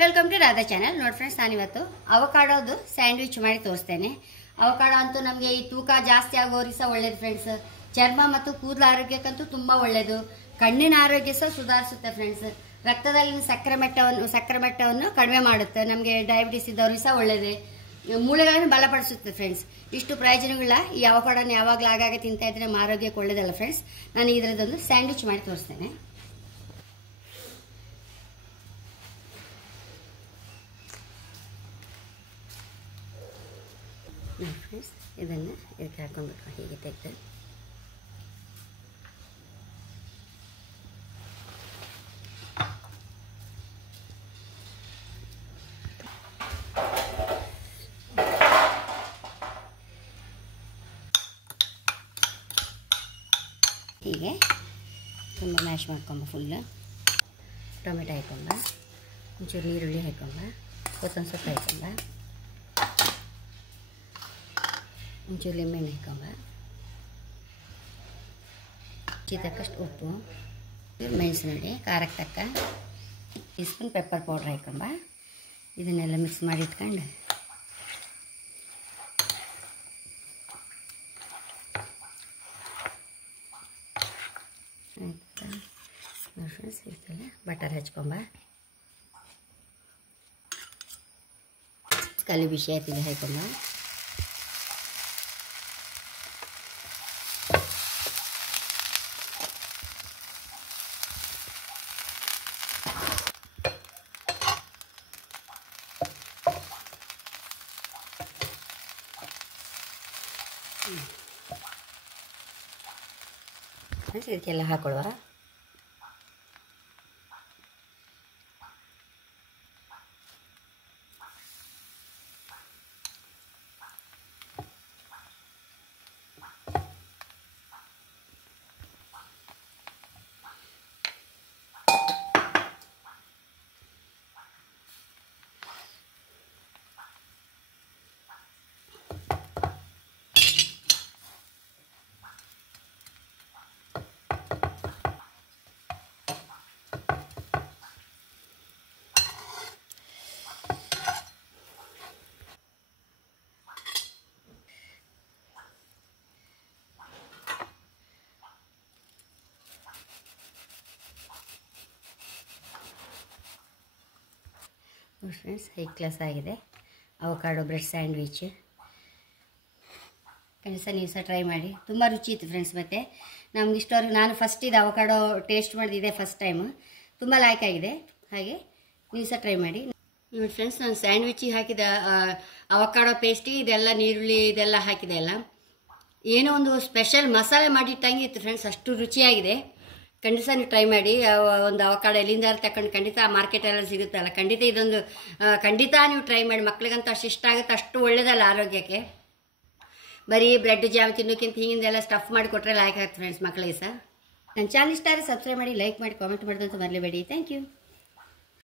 Welcome to Radha channel. ನೋಡಿ friends, ನಾನಿವತ್ತು ಅವಕಾಡೋದು ಸ್ಯಾಂಡ್ವಿಚ್ ಮಾಡಿ ತೋರಿಸ್ತೇನೆ. ಅವಕಾಡೋ ಅಂತೂ ನಮಗೆ ಈ ತೂಕ ಜಾಸ್ತಿ ಆಗೋರಿಗೆ ಸಹ ಒಳ್ಳೇದು ಫ್ರೆಂಡ್ಸ್. ಚರ್ಮ ಮತ್ತು ಕೂದಲ ಆರೋಗ್ಯಕ್ಕಂತೂ ತುಂಬ ಒಳ್ಳೆಯದು. ಕಣ್ಣಿನ ಆರೋಗ್ಯ ಸಹ ಸುಧಾರಿಸುತ್ತೆ ಫ್ರೆಂಡ್ಸ್. ರಕ್ತದಲ್ಲಿನ ಸಕ್ಕರೆ ಮಟ್ಟವನ್ನು ಕಡಿಮೆ ಮಾಡುತ್ತೆ. ನಮಗೆ ಡಯಾಬಿಟಿಸ್ ಇದ್ದವ್ರಿಗೆ ಸಹ ಒಳ್ಳೆಯದೇ. ಮೂಳೆಗಳನ್ನು ಬಲಪಡಿಸುತ್ತೆ ಫ್ರೆಂಡ್ಸ್. ಇಷ್ಟು ಪ್ರಯೋಜನಗಳ ಈ ಅವಕಾಡೋನ ಯಾವಾಗಲೂ ಆಗಾಗ ತಿಂತಾ ಇದ್ರೆ ನಮ್ಮ ಆರೋಗ್ಯಕ್ಕೆ ಒಳ್ಳೆಯದಲ್ಲ ಫ್ರೆಂಡ್ಸ್. ನಾನು ಇದರದೊಂದು ಸ್ಯಾಂಡ್ವಿಚ್ ಮಾಡಿ ತೋರಿಸ್ತೇನೆ. ಫ್ರೆಂಡ್ಸ್, ಇದನ್ನು ಇದಕ್ಕೆ ಹಾಕೊಂಡ್ಬಿಟ್ಟು ಹೀಗೆ ತೆಗೆದು ಹೀಗೆ ತುಂಬ ಮ್ಯಾಶ್ ಮಾಡ್ಕೊಂಬ. ಫುಲ್ಲು ಟೊಮೆಟೊ ಹಾಕೊಂಬ, ಒಂಚೂರು ಈರುಳ್ಳಿ ಹಾಕೊಂಬ, ಕೊತ್ತಂಬರಿ ಸೊಪ್ಪು ಹಾಕೊಂಬ, ಒಂಚೂರು ಲೆಮನ್ ಹಾಕೊಂಬ, ತಕ್ಕಷ್ಟು ಉಪ್ಪು, ಮೆಣಸು ನೋಡಿ ಖಾರಕ್ಕೆ ತಕ್ಕ ಟೀ ಸ್ಪೂನ್ ಪೆಪ್ಪರ್ ಪೌಡ್ರ್ ಹಾಕೊಂಬ. ಇದನ್ನೆಲ್ಲ ಮಿಕ್ಸ್ ಮಾಡಿ ಇಟ್ಕೊಂಡು ಆಯ್ತಾ ಫ್ರೆಂಡ್ಸ್, ಇದಕ್ಕೆಲ್ಲ ಬಟರ್ ಹಚ್ಕೊಂಬ. ಕಲಿ ಬಿಸಿ ಆಯ್ತಿದೆ ಹಾಕೊಂಬ. ಇದಕ್ಕೆಲ್ಲ ಹಾಕೊಳ್ಳುವ. ಫ್ರೆಂಡ್ಸ್, ಹೈ ಕ್ಲಾಸ್ ಆಗಿದೆ ಅವಕಾಡೋ ಬ್ರೆಡ್ ಸ್ಯಾಂಡ್ವಿಚ್. ಕನಿಷ್ಠ ನೀವು ಸಹ ಟ್ರೈ ಮಾಡಿ. ತುಂಬ ರುಚಿ ಇತ್ತು ಫ್ರೆಂಡ್ಸ್. ಮತ್ತು ನಮ್ಗೆ ಇಷ್ಟವರೆಗೂ ನಾನು ಫಸ್ಟ್ ಇದು ಅವಕಾಡೋ ಟೇಸ್ಟ್ ಮಾಡಿದ್ದೆ ಫಸ್ಟ್ ಟೈಮು. ತುಂಬ ಲೈಕ್ ಆಗಿದೆ. ಹಾಗೆ ನೀವು ಸಹ ಟ್ರೈ ಮಾಡಿ ನೋಡಿ ಫ್ರೆಂಡ್ಸ್. ನಾನು ಸ್ಯಾಂಡ್ವಿಚ್ಚಿಗೆ ಹಾಕಿದ ಅವಕಾಡೋ ಪೇಸ್ಟಿಗೆ ಇದೆಲ್ಲ ನೀರುಳ್ಳಿ ಇದೆಲ್ಲ ಹಾಕಿದೆ ಅಲ್ಲ, ಏನೋ ಒಂದು ಸ್ಪೆಷಲ್ ಮಸಾಲೆ ಮಾಡಿಟ್ಟಂಗೆ ಇತ್ತು ಫ್ರೆಂಡ್ಸ್. ಅಷ್ಟು ರುಚಿಯಾಗಿದೆ. ಖಂಡಿತ ನೀವು ಟ್ರೈ ಮಾಡಿ. ಒಂದು ಅವಕಾಡೋ ಎಲ್ಲಿಂದ ತಗೊಂಡು ಖಂಡಿತ ಮಾರ್ಕೆಟೆಲ್ಲ ಸಿಗುತ್ತಲ್ಲ, ಖಂಡಿತ ಇದೊಂದು ಖಂಡಿತ ನೀವು ಟ್ರೈ ಮಾಡಿ. ಮಕ್ಳಿಗಂತೂ ಅಷ್ಟು ಇಷ್ಟ ಆಗುತ್ತೆ. ಅಷ್ಟು ಒಳ್ಳೆಯದಲ್ಲ ಆರೋಗ್ಯಕ್ಕೆ. ಬರೀ ಬ್ರೆಡ್ ಜಾಮ್ ತಿನ್ನೋಕ್ಕಿಂತ ಹಿಂಗಿಂದೆಲ್ಲ ಸ್ಟಫ್ ಮಾಡಿ ಕೊಟ್ಟರೆ ಲೈಕ್ ಆಗ್ತದೆ ಫ್ರೆಂಡ್ಸ್ ಮಕ್ಕಳಿಗೆ ಸಹ. ನನ್ನ ಚಾನಲ್ ಇಷ್ಟ ಆದರೆ ಸಬ್ಸ್ಕ್ರೈಬ್ ಮಾಡಿ, ಲೈಕ್ ಮಾಡಿ, ಕಾಮೆಂಟ್ ಮಾಡೋದಂತ ಮರಲೇಬೇಡಿ. Thank you.